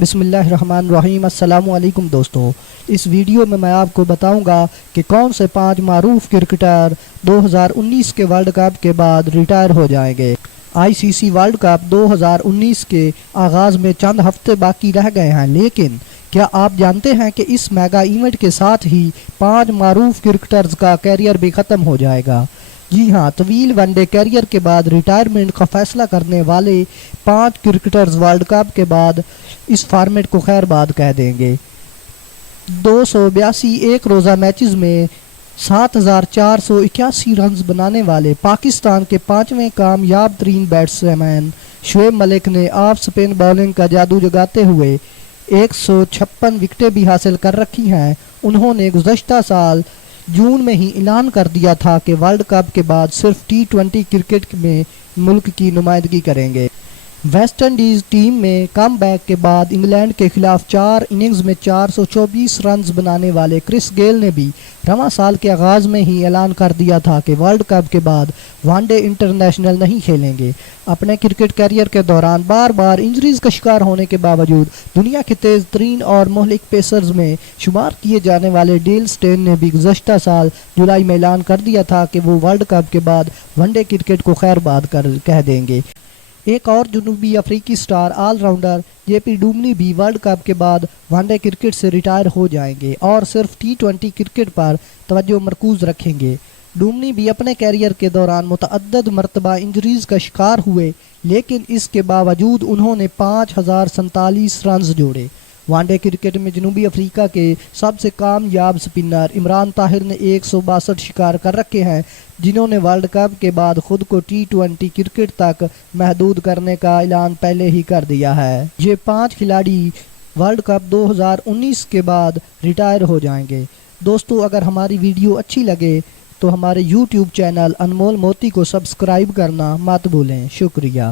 بسم اللہ الرحمن الرحیم۔ السلام علیکم دوستو، اس ویڈیو میں میں آپ کو بتاؤں گا کہ کون سے 5 معروف کرکٹر 2019 کے ورلڈ کپ کے بعد ریٹائر ہو جائیں گے۔ آئی سی سی ورلڈ کپ 2019 کے آغاز میں چند ہفتے باقی رہ گئے ہیں، لیکن کیا آپ جانتے ہیں کہ اس میگا ایونٹ کے ساتھ ہی 5 معروف کرکٹرز کا کیریئر بھی ختم ہو جائے گا؟ جی ہاں، طویل ون ڈے کیریئر کے بعد ریٹائرمنٹ کا فیصلہ کرنے والے 5 کرکٹرز ورلڈ کپ کے بعد اس فارمیٹ کو خیر باد کہہ دیں گے۔ 282 ایک روزہ میچز میں 7481 رنز بنانے والے پاکستان کے 5ویں کامیاب ترین بیٹسمین شعیب ملک نے آف سپن بولنگ کا جادو جگاتے ہوئے 156 وکٹیں بھی حاصل کر رکھی ہیں۔ انہوں نے گزشتہ سال جون میں ہی اعلان کر دیا تھا کہ ورلڈ کپ کے بعد صرف ٹی 20 کرکٹ میں ملک کی نمائندگی کریں گے۔ ویسٹ انڈیز ٹیم میں کم بیک کے بعد انگلینڈ کے خلاف 4 اننگز میں 424 رنز بنانے والے کرس گیل نے بھی رواں سال کے آغاز میں ہی اعلان کر دیا تھا کہ ورلڈ کپ کے بعد ون ڈے انٹرنیشنل نہیں کھیلیں گے۔ اپنے کرکٹ کیریئر کے دوران بار بار انجریز کا شکار ہونے کے باوجود دنیا کے تیز ترین اور مہلک پیسرز میں شمار کیے جانے والے ڈیل سٹین نے بھی گزشتہ سال جولائی میں اعلان کر دیا تھا کہ وہ ورلڈ کپ کے بعد ون ڈے کرکٹ کو خیر باد کہہ دیں گے۔ ایک اور جنوبی افریقی سٹار آل راؤنڈر جے پی ڈومنی بھی ورلڈ کپ کے بعد ون ڈے کرکٹ سے ریٹائر ہو جائیں گے اور صرف ٹی 20 کرکٹ پر توجہ مرکوز رکھیں گے۔ ڈومنی بھی اپنے کیریئر کے دوران متعدد مرتبہ انجریز کا شکار ہوئے، لیکن اس کے باوجود انہوں نے 5047 رنز جوڑے۔ ون ڈے کرکٹ میں جنوبی افریقہ کے سب سے کامیاب سپنر عمران طاہر نے 162 شکار کر رکھے ہیں، جنہوں نے ورلڈ کپ کے بعد خود کو ٹی 20 کرکٹ تک محدود کرنے کا اعلان پہلے ہی کر دیا ہے۔ یہ 5 کھلاڑی ورلڈ کپ 2019 کے بعد ریٹائر ہو جائیں گے۔ دوستو، اگر ہماری ویڈیو اچھی لگے تو ہمارے یوٹیوب چینل انمول موتی کو سبسکرائب کرنا مت بھولیں۔ شکریہ۔